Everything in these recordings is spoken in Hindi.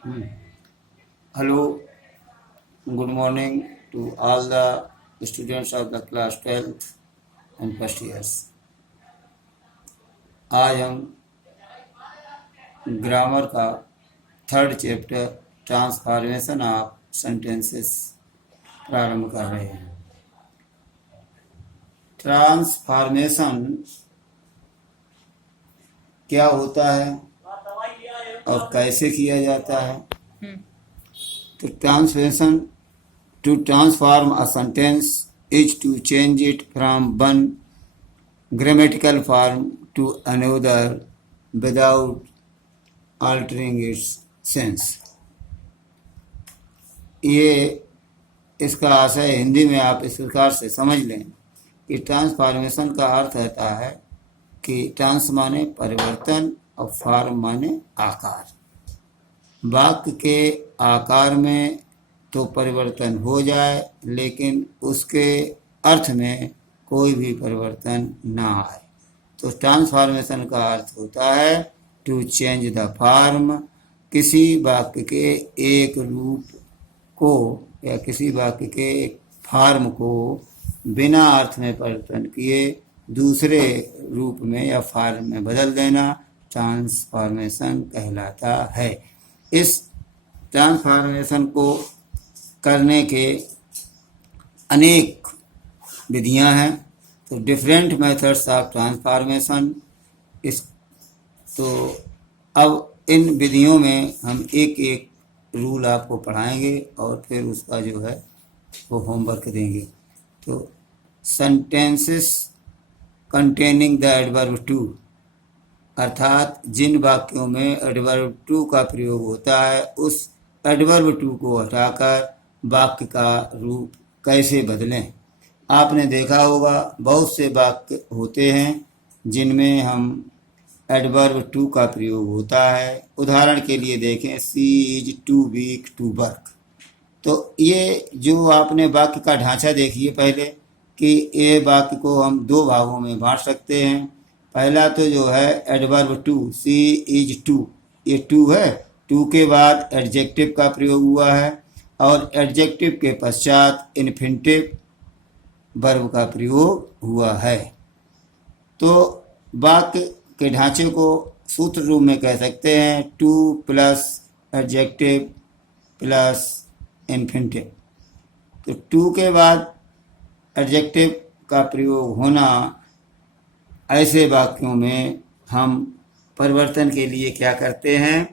Hmm. Hello, good morning to all the students of the class 12th and first years. आज हम ग्रामर का third chapter transformation of sentences प्रारंभ कर रहे हैं। ट्रांसफॉर्मेशन क्या होता है और कैसे किया जाता है? तो transformation to transform a sentence is to change it from one grammatical form to another without altering its sense। ये इसका आशय हिंदी में आप इस प्रकार से समझ लें कि ट्रांसफॉर्मेशन का अर्थ होता है कि ट्रांस माने परिवर्तन और फॉर्म माने आकार। वाक्य के आकार में तो परिवर्तन हो जाए लेकिन उसके अर्थ में कोई भी परिवर्तन ना आए। तो ट्रांसफॉर्मेशन का अर्थ होता है टू चेंज द फॉर्म, किसी वाक्य के एक रूप को या किसी वाक्य के एक फॉर्म को बिना अर्थ में परिवर्तन किए दूसरे रूप में या फॉर्म में बदल देना ट्रांसफॉर्मेशन कहलाता है। इस ट्रांसफॉर्मेशन को करने के अनेक विधियां हैं। तो डिफरेंट मेथड्स ऑफ ट्रांसफॉर्मेशन तो अब इन विधियों में हम एक एक रूल आपको पढ़ाएंगे और फिर उसका जो है वो होमवर्क देंगे। तो sentences containing the adverb too, अर्थात जिन वाक्यों में एडवर्ब टू का प्रयोग होता है उस एडवर्ब टू को हटाकर वाक्य का रूप कैसे बदलें। आपने देखा होगा बहुत से वाक्य होते हैं जिनमें हम एडवर्ब टू का प्रयोग होता है। उदाहरण के लिए देखें, she is too weak to work. तो ये जो आपने वाक्य का ढांचा देखिए पहले कि ये वाक्य को हम दो भागों में बांट सकते हैं। पहला तो जो है adverb too, she is too, ये टू है, टू के बाद एडजेक्टिव का प्रयोग हुआ है और एडजेक्टिव के पश्चात इन्फिनिटिव वर्ब का प्रयोग हुआ है। तो वाक्य के ढांचे को सूत्र रूप में कह सकते हैं two plus adjective plus infinitive. तो टू के बाद एडजेक्टिव का प्रयोग होना, ऐसे वाक्यों में हम परिवर्तन के लिए क्या करते हैं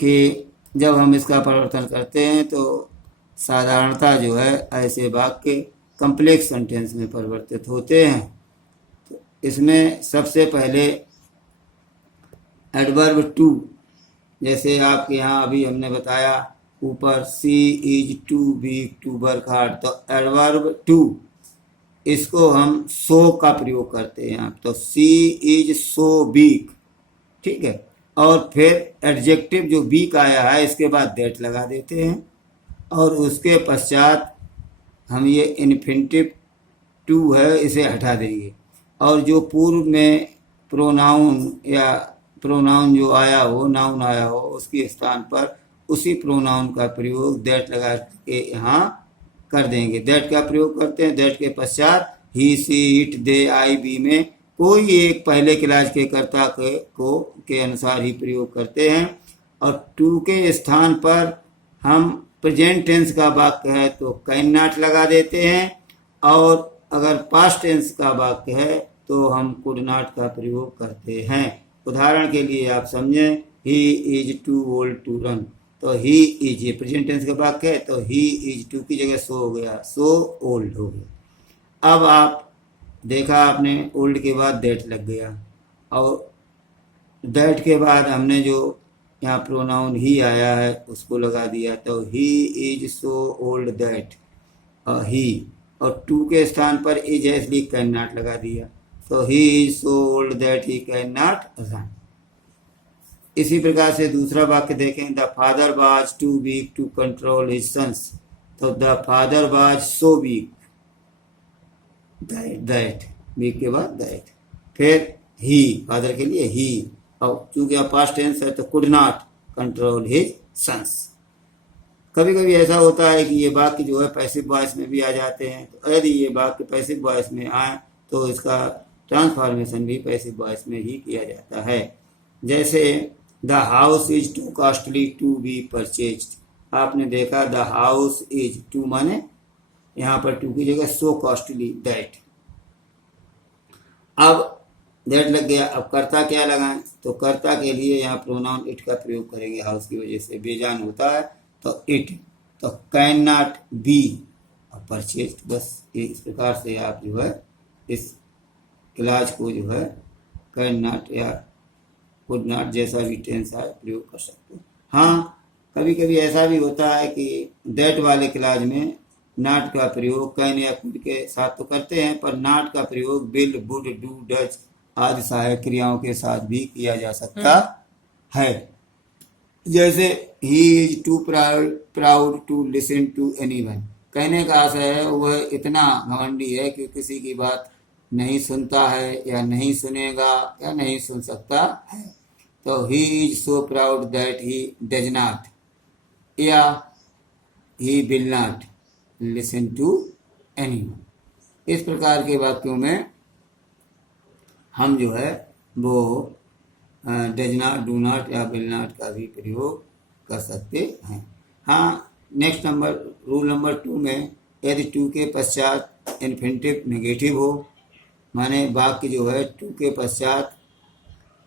कि जब हम इसका परिवर्तन करते हैं तो साधारणतः जो है ऐसे वाक्य कम्प्लेक्स सेंटेंस में परिवर्तित होते हैं। तो इसमें सबसे पहले एडवर्ब टू, जैसे आपके यहाँ अभी हमने बताया ऊपर she is too weak to work hard, तो एडवर्ब टू इसको हम सो का प्रयोग करते हैं। तो सी इज सो वीक, ठीक है, और फिर एडजेक्टिव जो वीक आया है इसके बाद दैट लगा देते हैं और उसके पश्चात हम ये इन्फिनिटिव टू है इसे हटा देंगे और जो पूर्व में प्रोनाउन या प्रोनाउन जो आया हो, नाउन आया हो, उसके स्थान पर उसी प्रोनाउन का प्रयोग दैट लगा के यहाँ कर देंगे। दैट का प्रयोग करते हैं। दैट के पश्चात ही see it they I B में कोई एक पहले क्लास के कर्ता के अनुसार ही प्रयोग करते हैं और टू के स्थान पर हम प्रेजेंट टेंस का वाक्य है तो कैन नॉट लगा देते हैं और अगर पास्ट टेंस का वाक्य है तो हम कुड नॉट का प्रयोग करते हैं। उदाहरण के लिए आप समझें, he is too old to run, तो ही इज ये प्रेजेंट टेंस का वाक्य है तो ही इज टू की जगह सो हो गया, सो ओल्ड हो गया। अब आप देखा आपने ओल्ड के बाद दैट लग गया और दैट के बाद हमने जो यहाँ प्रोनाउन ही आया है उसको लगा दिया तो he is so old that ही, और टू के स्थान पर इज है इसलिए कैन नॉट लगा दिया तो he is so old that he can not run. इसी प्रकार से दूसरा वाक्य देखें, the father was too weak to control his sons, तो the father was so weak, that weak के बाद दैट, फिर ही फादर के लिए ही, और चूंकि पास्ट टेंस है तो could not control his sons. कभी कभी ऐसा होता है कि ये वाक्य जो है पैसिव वॉइस में भी आ जाते हैं, तो यदि ये वाक्य पैसिव वॉइस में आए तो इसका ट्रांसफॉर्मेशन भी पैसिव वॉइस में ही किया जाता है। जैसे the house is too costly to be purchased. आपने देखा द हाउस इज टू माने यहाँ पर टू की जगह सो कॉस्टली दैट। अब दैट लग गया, अब कर्ता क्या लगाएं, तो कर्ता के लिए यहाँ प्रोनाउन इट का प्रयोग करेंगे, हाउस की वजह से बेजान होता है तो इट, तो कैन नॉट बी परचेज। बस ये इस प्रकार से आप जो है इस क्लास को जो है कैन नॉट या कुड नॉट जैसा भी टेंस है प्रयोग कर सकते हैं। हाँ, कभी कभी ऐसा भी होता है कि दैट वाले क्लास में नॉट का प्रयोग कैन या कुड के साथ तो करते हैं, पर नॉट का प्रयोग विल, वुड, डू, डज आदि सहायक क्रियाओं के साथ भी किया जा सकता है। जैसे he is too proud to listen to anyone. कहने का आशय है वह इतना घमंडी है कि किसी की बात नहीं सुनता है या नहीं सुनेगा या नहीं सुन सकता है। तो he is so proud that he does not या he will not listen to anyone. इस प्रकार के वाक्यों में हम जो है वो डज नॉट, डू नॉट या विल नॉट का भी प्रयोग कर सकते हैं। हाँ, नेक्स्ट नंबर रूल नंबर 2 में यदि टू के पश्चात इन्फिनिटिव नेगेटिव हो, माने वाक्य जो है टू के पश्चात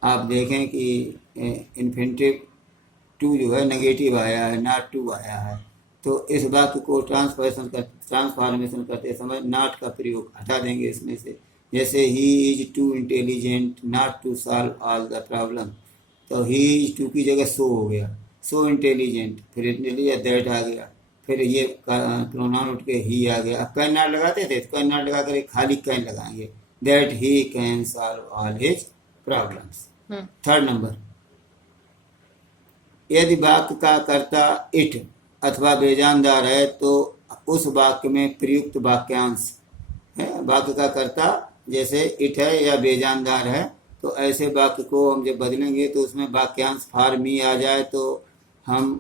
आप देखें कि इन्फिनिटिव टू जो है नेगेटिव आया है, नॉट टू आया है, तो इस वाक्य को ट्रांसफॉर्मेशन करते समय नॉट का प्रयोग हटा देंगे इसमें से। जैसे he is too intelligent not to solve all the problem, तो ही इज टू की जगह सो हो गया, सो इंटेलिजेंट, फिर इंटेलिजेंट दैट आ गया, फिर ये प्रोनाउन उठ के ही आ गया। अब कैन नॉट लगाते थे तो कैन नॉट लगा कर खाली कैन लगाएंगे, that he can solve all his problems. Third number, यदि वाक्य का कर्ता इट अथवा बेजानदार है तो उस वाक्य में प्रयुक्त वाक्यांश है। वाक्य का कर्ता जैसे इट है या बेजानदार है, तो ऐसे वाक्य को हम जब बदलेंगे तो उसमें वाक्यांश फॉर मी आ जाए तो हम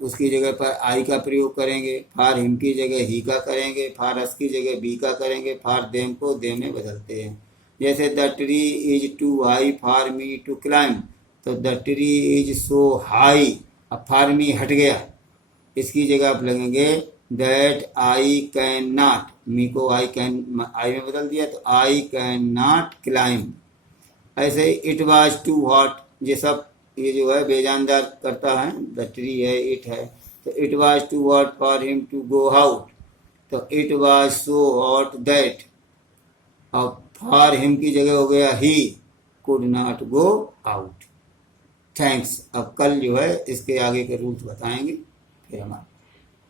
उसकी जगह पर आई का प्रयोग करेंगे, फॉर हिम की जगह ही का करेंगे, फॉर अस की जगह बी का करेंगे, फॉर देम को दे में बदलते हैं। जैसे the tree is too high for me to climb, तो the tree is so high, अब फॉर मी हट गया, इसकी जगह आप लगेंगे that I can not, me को आई में बदल दिया तो आई कैन नॉट क्लाइंब। ऐसे ही इट वाज टू हॉट, ये सब ये जो है बेजानदार करता है, द ट्री है, इट है, तो it was too hot for him to go out, तो it was so hot that, अब फॉर हिम की जगह हो गया he could not go out. Thanks. अब कल जो है इसके आगे के रूल्स बताएंगे फिर हमारे